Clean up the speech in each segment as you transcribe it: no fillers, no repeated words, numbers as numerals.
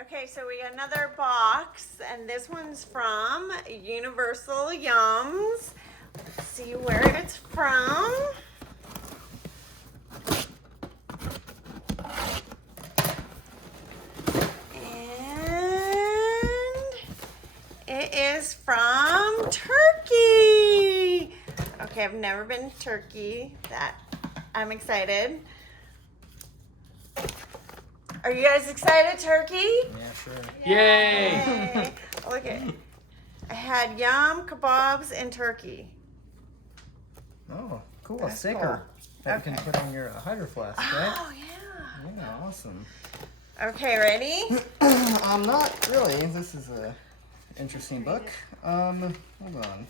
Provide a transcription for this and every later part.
Okay, so we got another box, and this one's from Universal Yums. Let's see where it's from. And it is from Turkey. Okay, I've never been to Turkey. I'm excited. Are you guys excited, Turkey? Yeah, sure. Yay! Look at, I had yum kebabs in Turkey. Oh, cool. That's A sticker that you Okay. can put on your hydro flask, right? Oh, yeah. Yeah, awesome. Okay, ready? Not really. This is a interesting book. Hold on.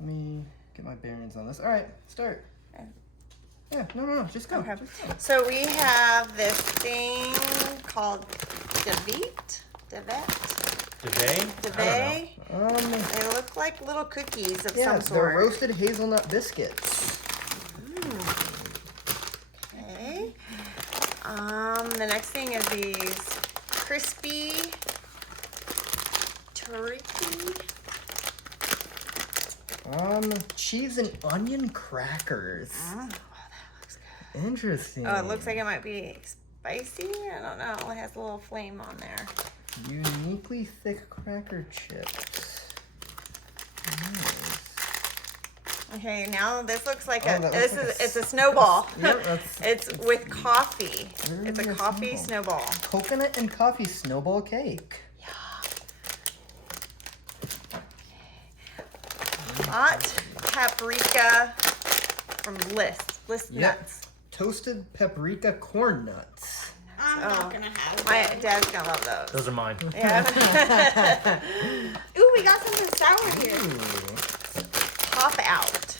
Let me get my bearings on this. All right, start. Yeah, no, just go. Okay. Just go. So we have this thing called Devet. Today? They look like little cookies of Yeah, some they're sort. roasted hazelnut biscuits. Okay. The next thing is these crispy turkey. Cheese and onion crackers. Oh, that looks good. Interesting. Oh, it looks like it might be spicy. I don't know. It has a little flame on there. Uniquely thick cracker chips. Nice. Okay, now this looks like Oh, that looks like it's a snowball. Yep, that's It's with coffee. It's a Really a coffee snowball. coconut and coffee snowball cake. Hot paprika from List nuts. Toasted paprika corn nuts. I'm not gonna have My it. dad's gonna love those. Those are mine. Yeah. Ooh, we got something sour here. Ooh. Pop out.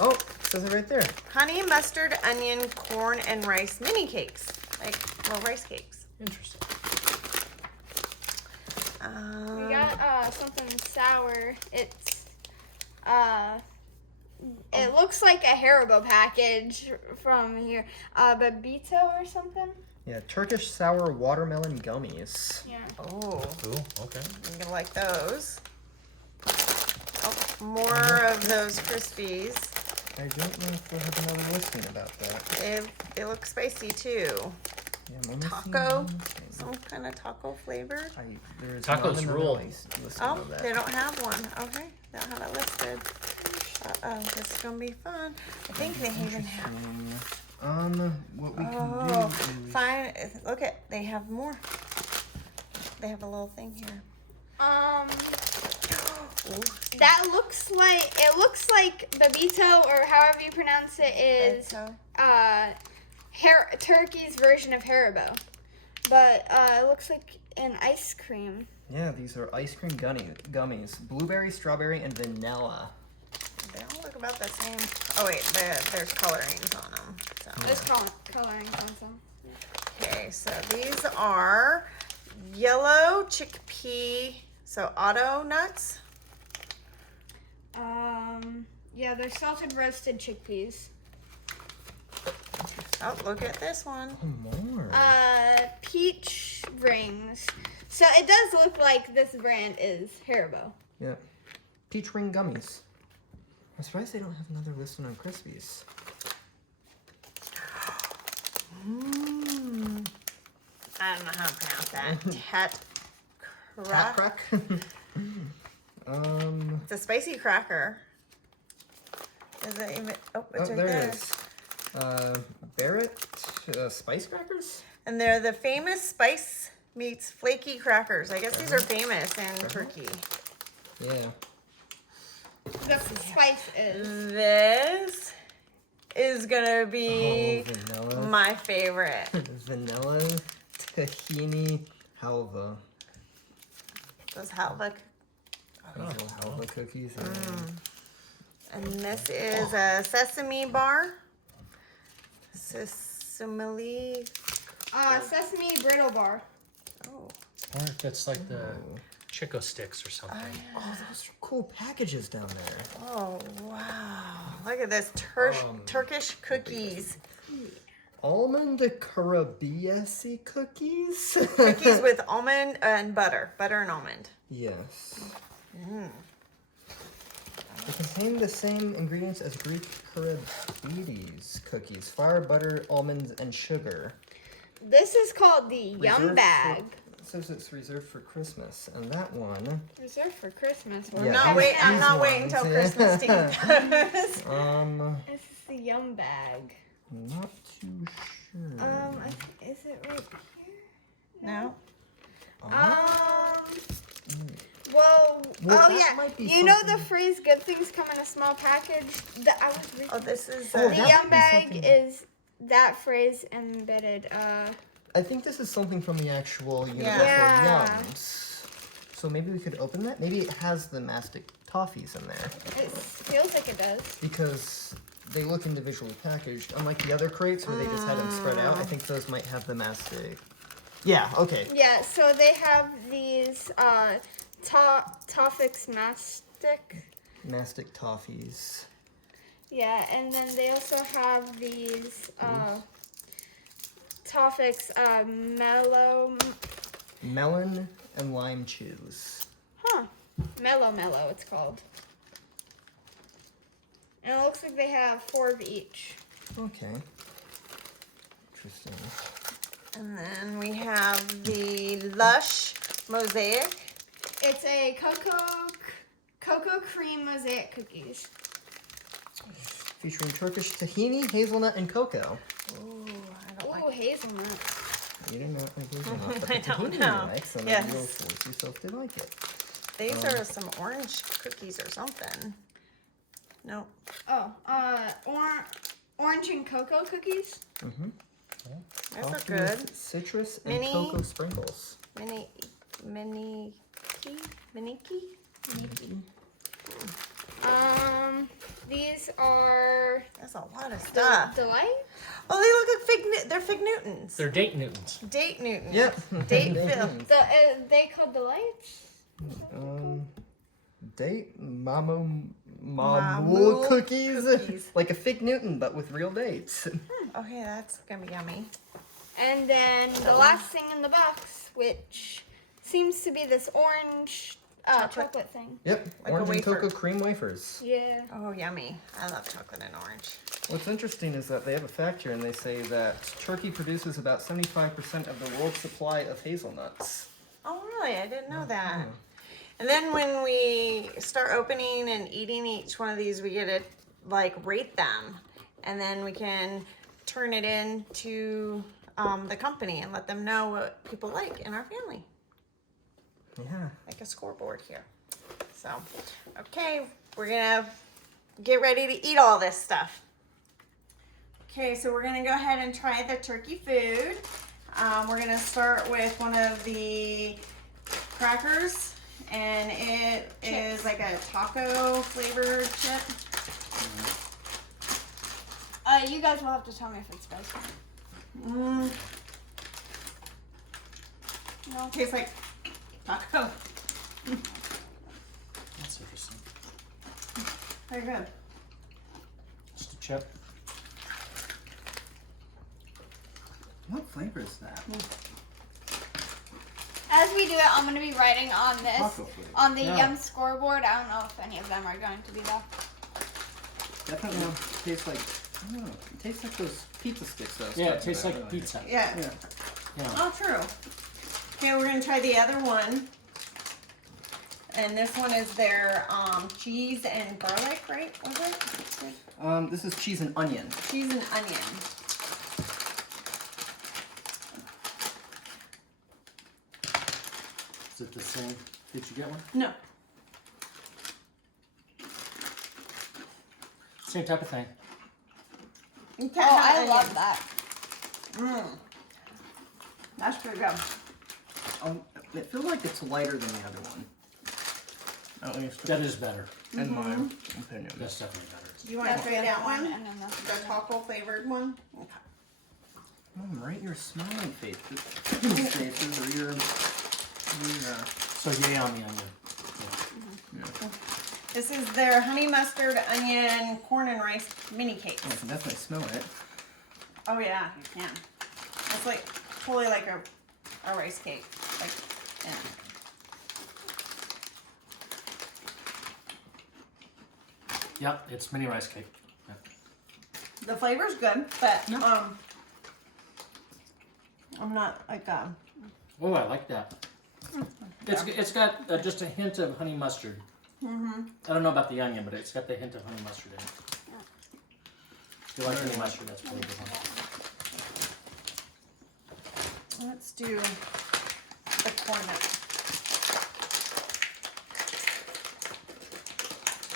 Oh, it says it right there. Honey mustard, onion, corn, and rice mini cakes. Like little rice cakes. Interesting. We got something sour. It's it looks like a Haribo package from here. Babito or something. Yeah, Turkish sour watermelon gummies. Yeah. Oh, Ooh, okay. I'm gonna like those. Oh, more of those Crispies. I don't know if they have another listing about that. They look spicy too. Yeah, let me see Taco, one thing. some kind of taco flavored. There is Tacos not another rule. listing Oh, of that. they don't have one. Okay, they don't have it listed. Uh-oh, this is gonna be fun. I think they even have. What we can Oh, do is... fine. Look at, they have more. They have a little thing here. Ooh. That looks like Babito or however you pronounce it is So, Turkey's version of Haribo, but it looks like an ice cream. Yeah, these are ice cream gummies. Blueberry, strawberry, and vanilla. they all look about the same. Oh wait, there's colorings on them. So. There's coloring on some. Okay, so these are yellow chickpea, so auto nuts. Yeah, they're salted roasted chickpeas. Oh, look at this one. More. Peach rings. So it does look like this brand is Haribo. Yeah. Peach ring gummies. I'm surprised they don't have another listing on Crispies. I don't know how to pronounce that. Tat Cat crack. crack. It's a spicy cracker. Is it even? Oh, it's right there there. it is. Barrett spice crackers? And they're the famous spice meets flaky crackers. I guess these are famous in Turkey. Yeah. The spice is. This is gonna be Vanilla. my favorite. Vanilla tahini halva. Those halva. Little halva cookies. And this is a sesame bar. Sesame. Sesame brittle bar. Oh. Or if it's like the Chico sticks or something. Oh, those are cool packages down there. Oh wow! Look at this Turkish cookies. almond Karabiesi cookies. Cookies with almond and butter and almond. Yes. They contain the same ingredients as Greek Karabides cookies: flour, butter, almonds, and sugar. This is called the Yum Bag. It says it's reserved for Christmas, and that one. Reserved for Christmas. Yeah, I'm not these waiting until ones. Christmas to eat those. This is the Yum Bag. Not too sure. Is it right here? No. Well, Well, that yeah. might be You know the something- phrase "good things come in a small package." I was reading. Oh, this is. Oh, The that Yum would be Bag something- is that phrase embedded. I think this is something from the actual Universal Yeah. Yums. So maybe we could open that. Maybe it has the mastic toffees in there It feels like it does. because they look individually packaged. Unlike the other crates where they just had them spread out, I think those might have the mastic. Yeah. Okay. Yeah. So they have these Toppings Mastic toffees. Yeah, and then they also have these Toppings mellow. Melon and lime chews. Mellow, it's called. And it looks like they have 4 of each. Okay. Interesting. And then we have the Lush Mosaic. It's a cocoa cream mosaic cookies. Featuring Turkish tahini, hazelnut, and cocoa. Ooh, I don't Ooh, hazelnut. You do not like hazelnut, but I the don't tahini know. you like, so Yes. maybe you'll force yourself to like it. These are some orange cookies or something. Nope. Orange and cocoa cookies. Mm-hmm. Those are Coffee good. with citrus and Mini- cocoa sprinkles. Mini key? These are That's a lot of stuff. Delight. Oh, they look like they're Fig Newtons. They're date Newtons. Date Newtons. Yep. Date filled. They called delights. Date Mamu Mamu cookies. cookies. Like a Fig Newton, but with real dates. Okay, that's gonna be yummy. And then the last thing in the box, which seems to be this orange chocolate thing. Yep. Like a Orange and wafer. cocoa cream wafers. Yeah. Oh, yummy. I love chocolate and orange. What's interesting is that they have a fact here, and they say that Turkey produces about 75% of the world's supply of hazelnuts. Oh, really? I didn't know that. And then when we start opening and eating each one of these, we get to like rate them, and then we can turn it into the company and let them know what people like in our family. Yeah. Like a scoreboard here. So, okay, we're gonna get ready to eat all this stuff. Okay, so we're gonna go ahead and try the turkey food. We're gonna start with one of the crackers, and it is like a taco flavored chip. You guys will have to tell me if it's spicy. No, it tastes like taco. That's interesting. Very good. Just a chip. What flavor is that? As we do it, I'm going to be writing on this, Taco flavor. on the Yeah. Yum scoreboard. I don't know if any of them are going to be though. Definitely tastes like, I don't know, it tastes like those pizza sticks that I was Yeah, it talking tastes about like earlier. pizza. Yeah. Yeah. Yeah. Oh, true. Okay, we're gonna try the other one. And this one is their cheese and garlic, right? Was it? This is cheese and onion. Cheese and onion. Is it the same? Did you get one? No. Same type of thing. You can't Oh, have I onion. love that. That's pretty good. It feels like it's lighter than the other one. At least That is better. in my opinion. That's definitely better. Do you want to try that one? And then The taco flavored one? Okay. Right, your smiling face. Faces or your So yay on the onion. This is their honey mustard onion corn and rice mini cakes. I can definitely smell it. Oh yeah, you can. It's like totally like a rice cake. Like, yeah. Yep, it's mini rice cake. Yep. The flavor's good, but I'm not like Oh, I like that. It's got just a hint of honey mustard. I don't know about the onion, but it's got the hint of honey mustard in it. If you like honey mustard, that's probably a good one. Let's do the corn nuts.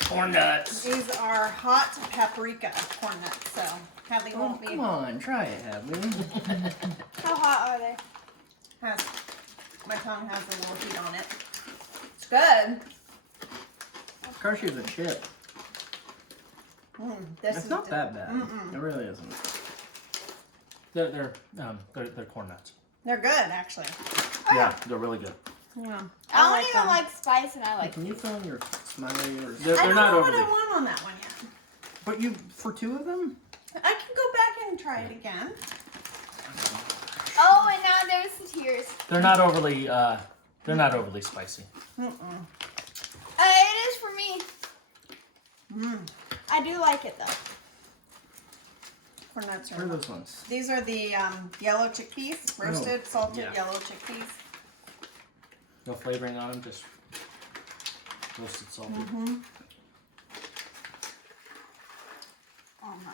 Corn nuts. These are hot paprika corn nuts, so Hadley Oh, won't be. come on, try it, Hadley. How hot are they? My tongue has a little heat on it. It's good. Crunchy as a chip. This It's is not that bad. It really isn't. They're corn nuts. They're good, actually. Yeah, they're really good. Yeah. I don't even them. like spice, and I like. Can you fill in your smiley or? I They're don't not know what overly. I want on that one yet. But you for 2 of them? I can go back and try it again. Oh, and now there's the tears. They're not overly. They're not overly spicy. It is for me. I do like it though. Corn nuts What are are. those ones? These are the yellow chickpeas, roasted, salted yeah. yellow chickpeas. No flavoring on them, just roasted salted. Oh my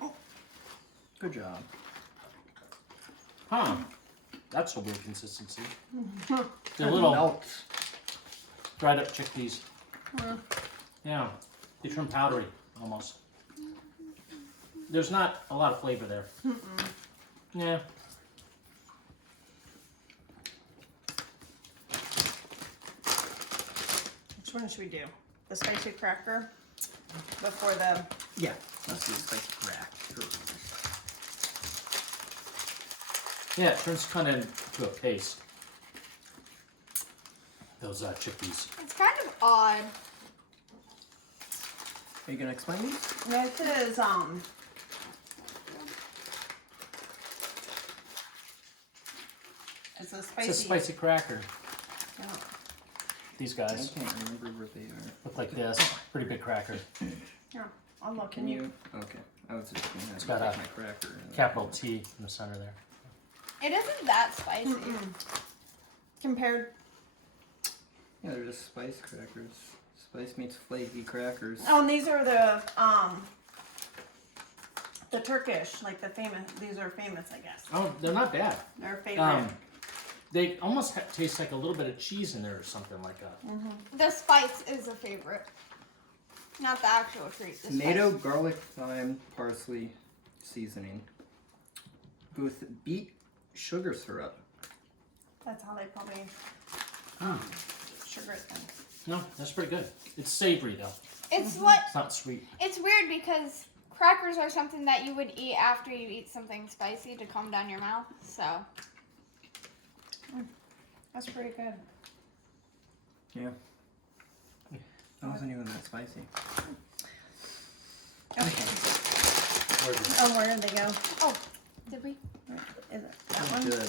god. Good job. Huh? That's a weird consistency. They're little Melt. dried up chickpeas. Yeah, they turn powdery almost. There's not a lot of flavor there. Yeah. Which one should we do? The spicy cracker before the. Yeah. Let's do spicy crack. Yeah, it turns kind of into a paste. Those chickpeas. It's kind of odd. Are you gonna explain these? This is It's a spicy. It's a spicy cracker. Yeah. These I guys can't remember where they are. look like this. Pretty big cracker. Here, I'll look. Can you? Okay. I was just gonna It's got take a my cracker. and- Capital T in the center there. It isn't that spicy. Compared. Yeah, they're just spice crackers. Spice meets flaky crackers. Oh, and these are the Turkish, like the famous. These are famous, I guess. Oh, they're not bad. They're favorite. They almost taste like a little bit of cheese in there or something like that. The spice is a favorite, not the actual treat. The Tomato, spice. garlic, thyme, parsley seasoning. With beet sugar syrup. That's how they probably sugar it then. No, that's pretty good. It's savory though. It's what. It's not sweet. It's weird because crackers are something that you would eat after you eat something spicy to calm down your mouth. So. That's pretty good. Yeah. That wasn't even that spicy. Okay. Where is it? Oh, where did they go? Oh, did we? Is it that one? Good.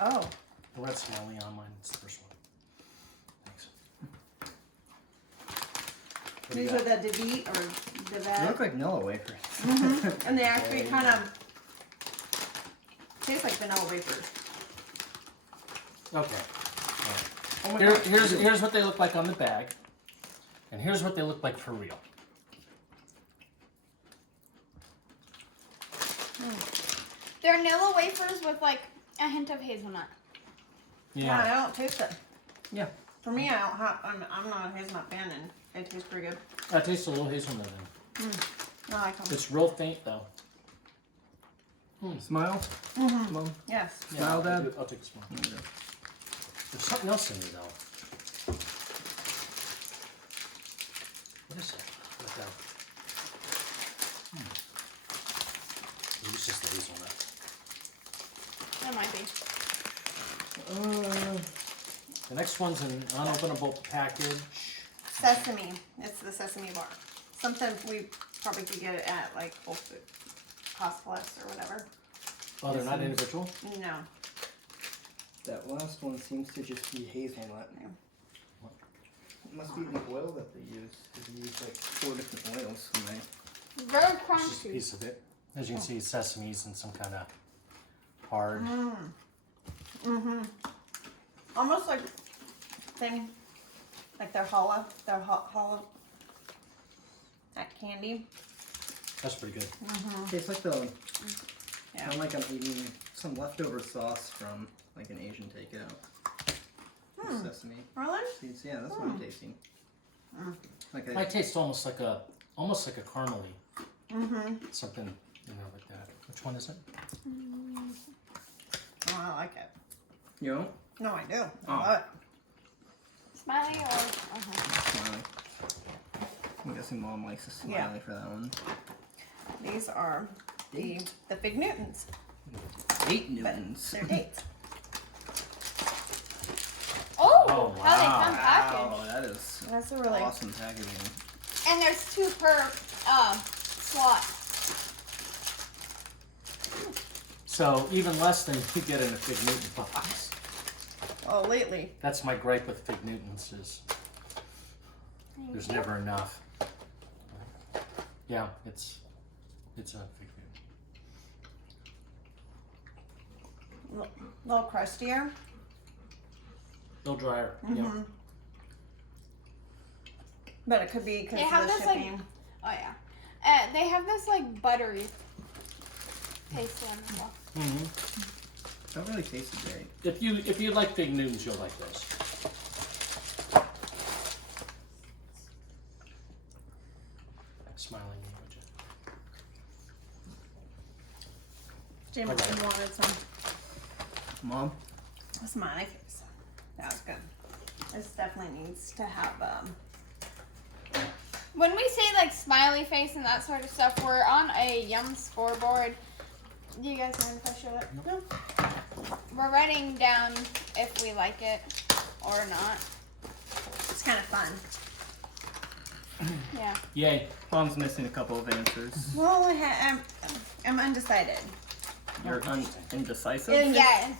Oh. The red smelly on mine. It's the first one. Thanks. What do you These got? are the DeVite or They DeVette. look like Nilla wafers. And they actually kind of taste like vanilla wafers. Okay. Oh my Here, God. here's what they look like on the bag, and here's what they look like for real. They're Nilla wafers with like a hint of hazelnut. Yeah, I don't taste it. Yeah. For me, I don't have. I'm not a hazelnut fan, and it tastes pretty good. I taste a little hazelnut in it. I like them. It's real faint though. Smile. Mm-hmm. Mom. Yes. Smile, Dad. I'll take a smile. There you go. There's something else in there though. What is it? Look out. Maybe it's just the hazelnut. That might be. The next one's an unopenable package. Sesame. It's the sesame bar. something we probably could get it at like Whole Food, Cost Plus or whatever. Oh, they're not individual? No. That last one seems to just be hazelnut. Yeah. It must be the oil that they use, because they use like 4 different oils in there. Very It's just a crunchy. piece of it. As you can see, sesame's and some kind of hard. Almost like thing, like they're hollow, hollow. That candy. That's pretty good. Tastes like the, Yeah. kind of like I'm eating some leftover sauce from like an Asian takeout. With sesame Really? seeds. Yeah, that's what I'm tasting. Like I taste almost like a caramely. Something, you know, like that. Which one is it? Oh, I like it. you know, No, I do. Oh. I love it. Smiley or smiley. I'm guessing Mom likes a smiley Yeah. for that one. These are the Fig Newtons. 8 But Newtons. they're dates. oh, Oh, how they wow. come packaged. Wow, that is That's a really awesome packaging. And there's 2 per slot. So even less than you get in a Fig Newton box. well lately. That's my gripe with Fig Newtons is there's never enough. Yeah, it's a Fig Newton. A little crustier. A little drier. Yeah. But it could be because They of have the this, like- shipping. Oh yeah. They have this like buttery taste to them as well. That really tasted great. If you like Fig Newtons, you'll like this. Smiling emoji. Jim Okay. wanted some Mom? smiley face. That was good. This definitely needs to have When we say like smiley face and that sort of stuff, we're on a Yum scoreboard. Do you guys mind if I show that? No. We're writing down if we like it or not. It's kind of fun. Yeah. Yay. Mom's missing a couple of answers. Well, I'm undecided. You're indecisive? And- Yeah.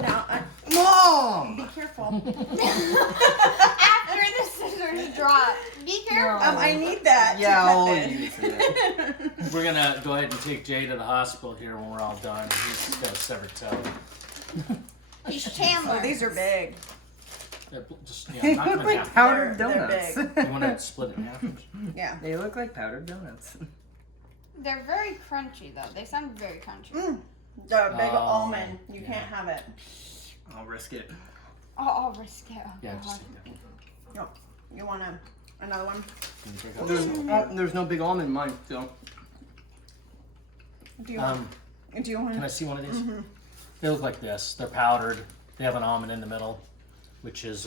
No, Mom! be careful. After the scissors drop, be careful. I need that. Yeah, to I'll cut use this. it. We're gonna go ahead and take Jay to the hospital here when we're all done. He's got a severed toe. He's Chandler. Oh, these are big. Just They knock them look in like half. powdered They're donuts. You want to split it in half? Yeah. They look like powdered donuts. They're very crunchy though. They sound very crunchy. The big Oh, almond. You yeah. can't have it. I'll risk it. I'll risk it. Oh, Yeah, God. just take that. No. You want another one? Can you take out There's no big almond in mine, so. Do you want? Do you want? Can I see one of these? They look like this. They're powdered. They have an almond in the middle, which is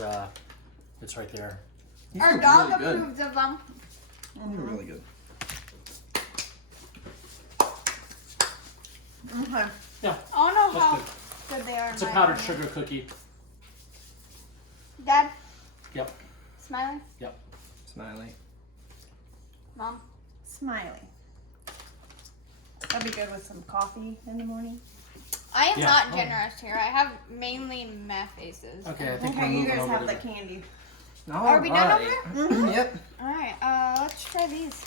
it's right there. These Our are dog really good. approves of them. These are really good. Okay. Yeah, I don't know that's how good. good they are. in It's a my powdered opinion. sugar cookie. Dad, Yep, Smiley, yep. Smiley. Mom. Smiley. That'd be good with some coffee in the morning. I am Yeah. not Oh. generous here. I have mainly meh faces. Okay, I think we're Okay, you moving guys over have to the the candy. Are we done over Alright. there? Yep. All right. Let's try these.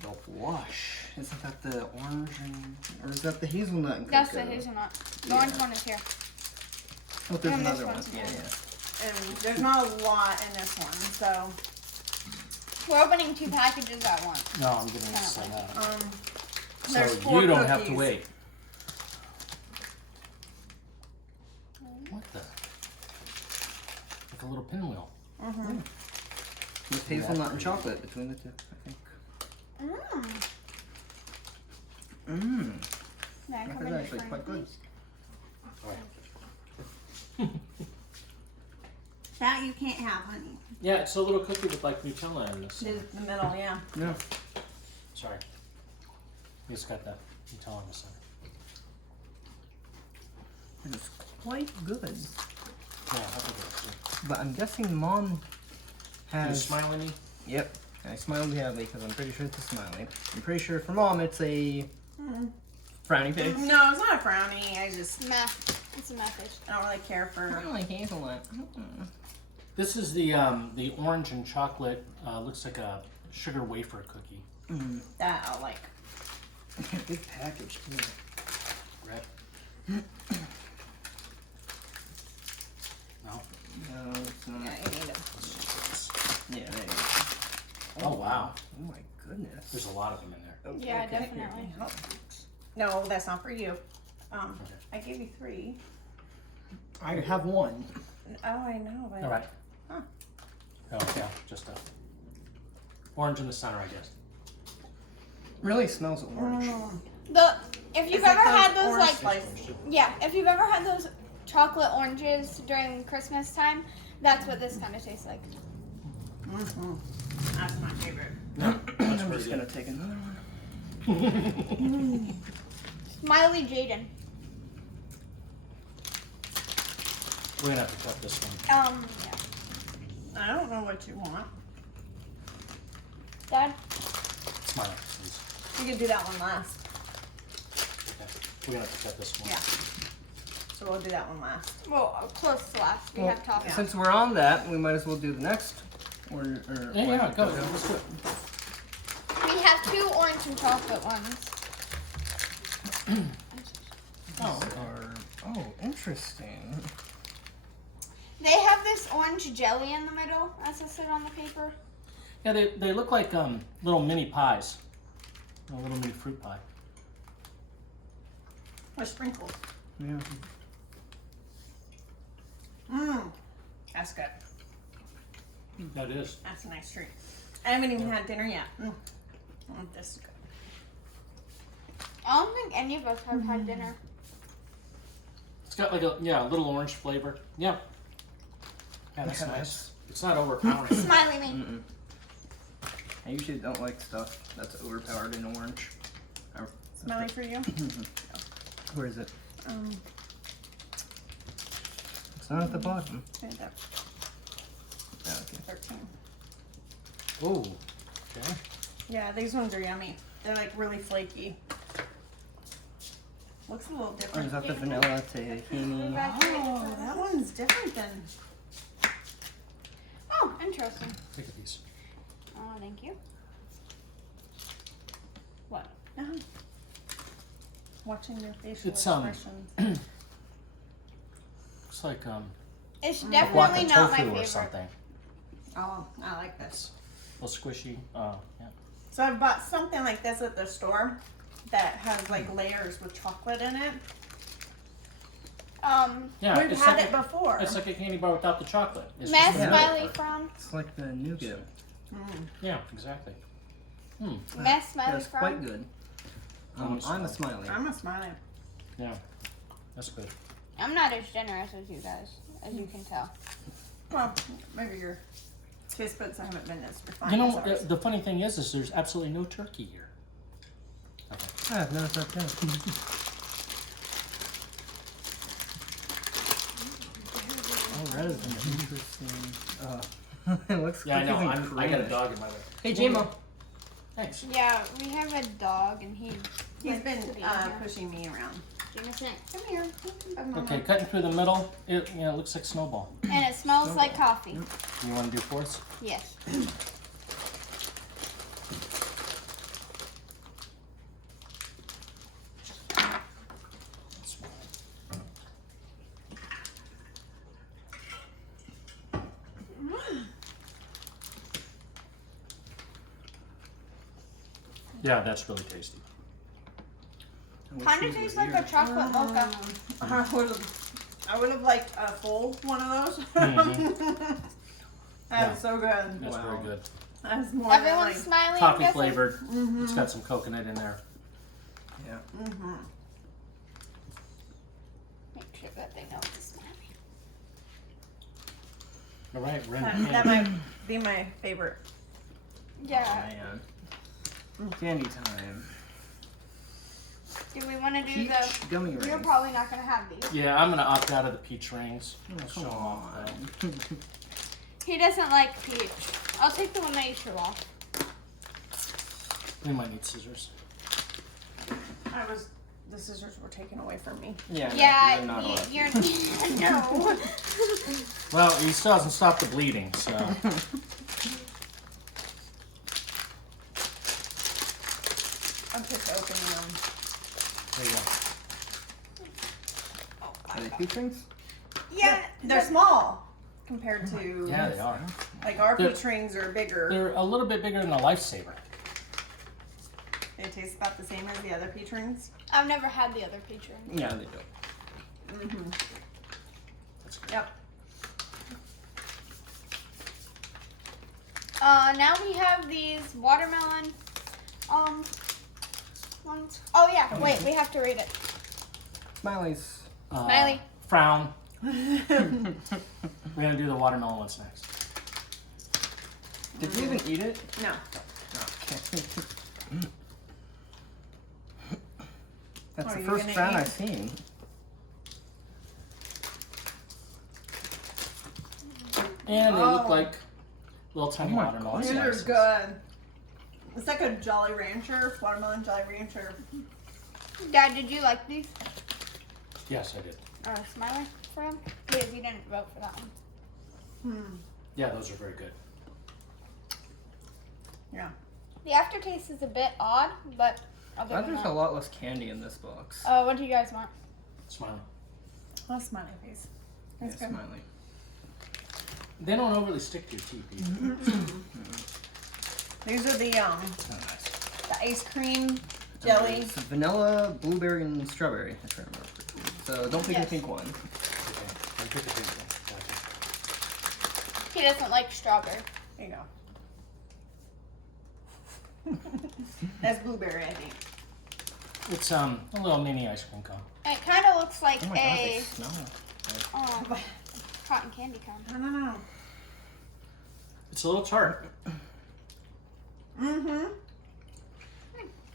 The blush. Isn't that the orange and, or is that the hazelnut and That's the cocoa? hazelnut. The Yeah. orange one is here. Oh, there's And this another one. one's Yeah, mine. yeah. And there's not a lot in this one, so We're opening 2 packages at once. No, I'm giving this Apparently. out. there's So 4 you don't have to cookies. wait. What the? Like a little pinwheel. With hazelnut and chocolate between the two, I think. Mmm. Yeah, That come is in actually different quite good. things. That you can't have, honey. Yeah, it's a little cookie with like Nutella in this. The middle, yeah. Yeah. Sorry. It's got that Nutella in the center. It is quite good. Yeah, I think it's good. But I'm guessing Mom You has. smiling me? Yep. I smiled badly because I'm pretty sure it's a smiley. I'm pretty sure for Mom it's a frowny face. No, it's not a frowny. I just Math. It's a math fish. I don't really care for. I like hazelnut. This is the orange and chocolate. Looks like a sugar wafer cookie. That I like. Big package too. Right? No. No, it's not. Yeah, you need it. Yeah, there you go. Oh wow. Oh my goodness. There's a lot of them in there. Oh, Yeah, okay. definitely. No, that's not for you. I gave you 3. I have one. Oh, I know. But... All right. Huh. Oh yeah, just a orange in the center, I guess. Really smells orange. If you've It's like ever those had those orange like slices. yeah, if you've ever had those chocolate oranges during Christmas time, that's what this kind of tastes like. That's my favorite. That's I'm pretty just good. gonna take another one. Smiley Jaden. We're gonna have to cut this one. Yeah. I don't know what you want. Dad. Smile, please. You can do that one last. Okay. We're gonna have to cut this one. Yeah. So we'll do that one last. Well, close to last. We Well, have toppings. Since we're on that, we might as well do the next. Or Yeah, go. Let's do it. We have 2 orange and chocolate ones. Oh, Oh, interesting. They have this orange jelly in the middle, as it said on the paper. yeah, they look like little mini pies. A little mini fruit pie. With sprinkles. Yeah. That's good. That is. That's a nice treat. I haven't even had dinner yet. This is good. I don't think any of us have had dinner. It's got like a little orange flavor. Yeah. Yeah, that's Okay, nice. It's not overpowering. Smiley me. I usually don't like stuff that's overpowered in orange. Smelly for you? Where is it? Um, It's not at the bottom. stand up. Oh, okay. 13. Ooh. Okay. Yeah, these ones are yummy. They're like really flaky. Looks a little Or different. is that the vanilla tahini? Oh, that one's different than. Oh, interesting. Take a piece. Oh, thank you. What? Watching your facial It's, expressions. Looks like It's block definitely of not my tofu or favorite. something. Oh, I like this. A little squishy. Yeah. So I bought something like this at the store that has like layers with chocolate in it. Yeah. We've it's had like it before. It's like a candy bar without the chocolate. It's Mass just the Smiley middle part. from. It's like the nougat. Yeah, exactly. Mass Smiley That's from. quite good. I'm a smiley. I'm a smiley. Yeah, that's good. I'm not as generous as you guys, as you can tell. Well, maybe your taste buds haven't been as refined You as know, ours. the funny thing is there's absolutely no turkey here. Okay. I've noticed that too. Oh, that is an interesting. It looks Yeah, I know. cookies and I got a cream. dog in my way. Hey, J-Mo. Thanks. Yeah, we have a dog, and He's likes been to be in here. pushing me around. Give me a snack. Come here. Okay, cutting through the middle. It looks like snowball. And it smells like coffee. You want to do fourths? Yes. Yeah, that's really tasty. Kind of tastes like a chocolate mocha. I would have liked a full one of those. That's so good. That's very good. That's more than Everyone's like, smiling. I'm Coffee guessing? flavored. It's got some coconut in there. Yeah. Make sure that they know it's smiling. All right, we're in that might be my favorite. Yeah. Man. Candy time. Do we want to do Peach the? gummy rings. You're probably not gonna have these. Yeah, I'm gonna opt out of the peach rings. Oh, Show come 'em off, on. though. He doesn't like peach. I'll take the one that you show off. We might need scissors. The scissors were taken away from me. Yeah. Yeah, you're not allowed. you're no. Well, he still hasn't stopped the bleeding, so. I'm just opening them. There you go. Are they peach rings? Yeah, they're small compared to Yeah, they are. like our They're- peach rings are bigger. They're a little bit bigger than a Lifesaver. They taste about the same as the other peach rings. I've never had the other peach ring. Yeah, they do. Mm-hmm. That's good. Yep. Now we have these watermelon ones. Oh yeah, wait, we have to rate it. Smileys. Smiley. Frown. We're gonna do the watermelon ones next. Did you even eat it? No. Okay. That's Are the you first gonna frown eat? I've seen. And they look Oh. like little tiny Oh my watermelon These goodness. are slices. good. It's like a Jolly Rancher, watermelon Jolly Rancher. Dad, did you like these? Yes, I did. Smiley for him? Because you didn't vote for that one. Yeah, those are very good. Yeah. The aftertaste is a bit odd, but other than There's that. a lot less candy in this box. What do you guys want? Smiling. Oh, smiley face. That's Yeah, good. Smiley. They don't overly stick to your teeth either. These are the Kind of nice. the ice cream jelly. It's vanilla, blueberry, and strawberry. I try to remember. So don't pick Yes. the pink one. Okay. I pick the pink one. Gotcha. He doesn't like strawberry. There you go. That's blueberry, I think. It's a little mini ice cream cone. It kind of looks like Oh my god, they a smell. cotton candy cone. I don't know. It's a little tart. Mm-hmm.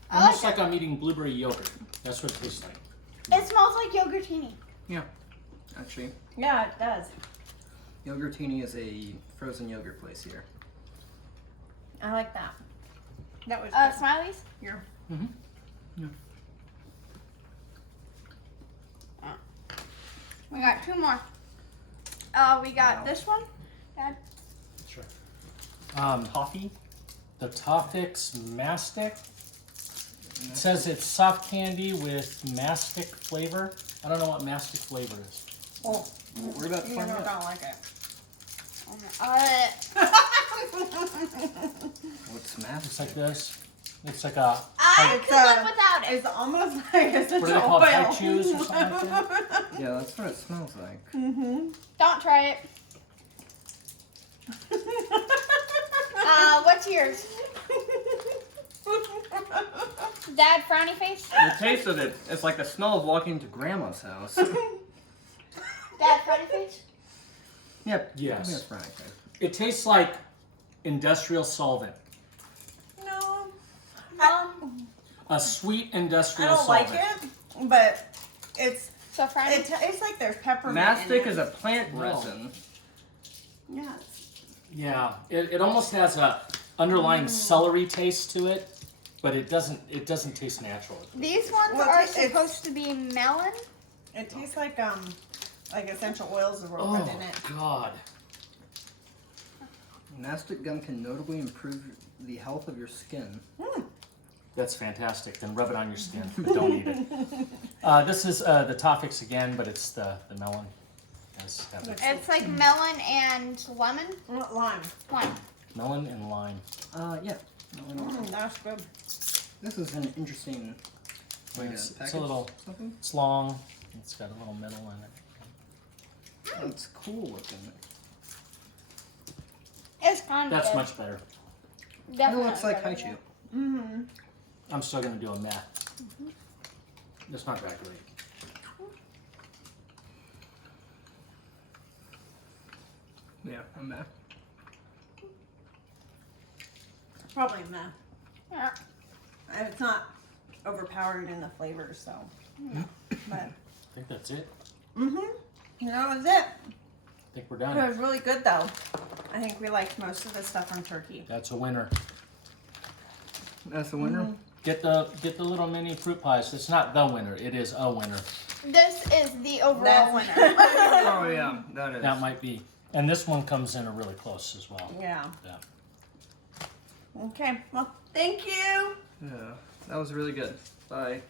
I Almost like like I'm eating blueberry yogurt. That's what it tastes like. it. It smells like yogurtini. Yeah. Actually, Yeah, it does. Yogurtini is a frozen yogurt place here. I like that. That was Smileys? here. Mm-hmm. We got two more. We got Wow. this one. Dad. Sure. Toffee? The Toppings mastic. It says it's soft candy with mastic flavor. I don't know what mastic flavor is. Oh, We're about to you find don't out. like it. What's It's mastic? like this. It's like a. I It's, could live without it. It's almost like essential What are they called? oil. High chews or something like that? Yeah, that's what it smells like. Mm-hmm. Don't try it. What's yours? Dad, frowny face? The taste of it, it's like the smell of walking to grandma's house. Dad, frowny face? Yep. Yes. I think that's right. Okay. It tastes like industrial solvent. No. A sweet I industrial don't like solvent. it, but it's So frowny? it's like there's peppermint Mastic in is it. a plant No. resin. Yeah. Yeah, it almost has a underlying celery taste to it, but it doesn't taste natural. These ones Well, are it's- supposed to be melon. It tastes like essential oils were Oh put in it. God. Mastic gum can notably improve the health of your skin. That's fantastic. Then rub it on your skin, but don't eat it. This is the Toppings again, but it's the melon. Yes, have it. It's like melon and lemon. Lime. Lime. Melon and lime. Yeah. No, no, no. That's good. This is an interesting way to It's package a little. something. It's long. It's got a little middle in it. Oh, it's cool looking. It's kind of That's good. much better. It Definitely looks like better haichu. than Mm-hmm. I'm still gonna do a math. It's not that great. Yeah, I'm back. Probably meh. that. And it's not overpowered in the flavors, so. But I think that's it. that was it. I think we're It done. was really good though. I think we liked most of the stuff from turkey. That's a winner. That's the winner. Get the little mini fruit pies. It's not the winner. It is a winner. This is the overall That's- winner. Oh yeah, that is. That might be. And this one comes in a really close as well. Yeah. Yeah. Okay. Well, thank you. Yeah, that was really good. Bye.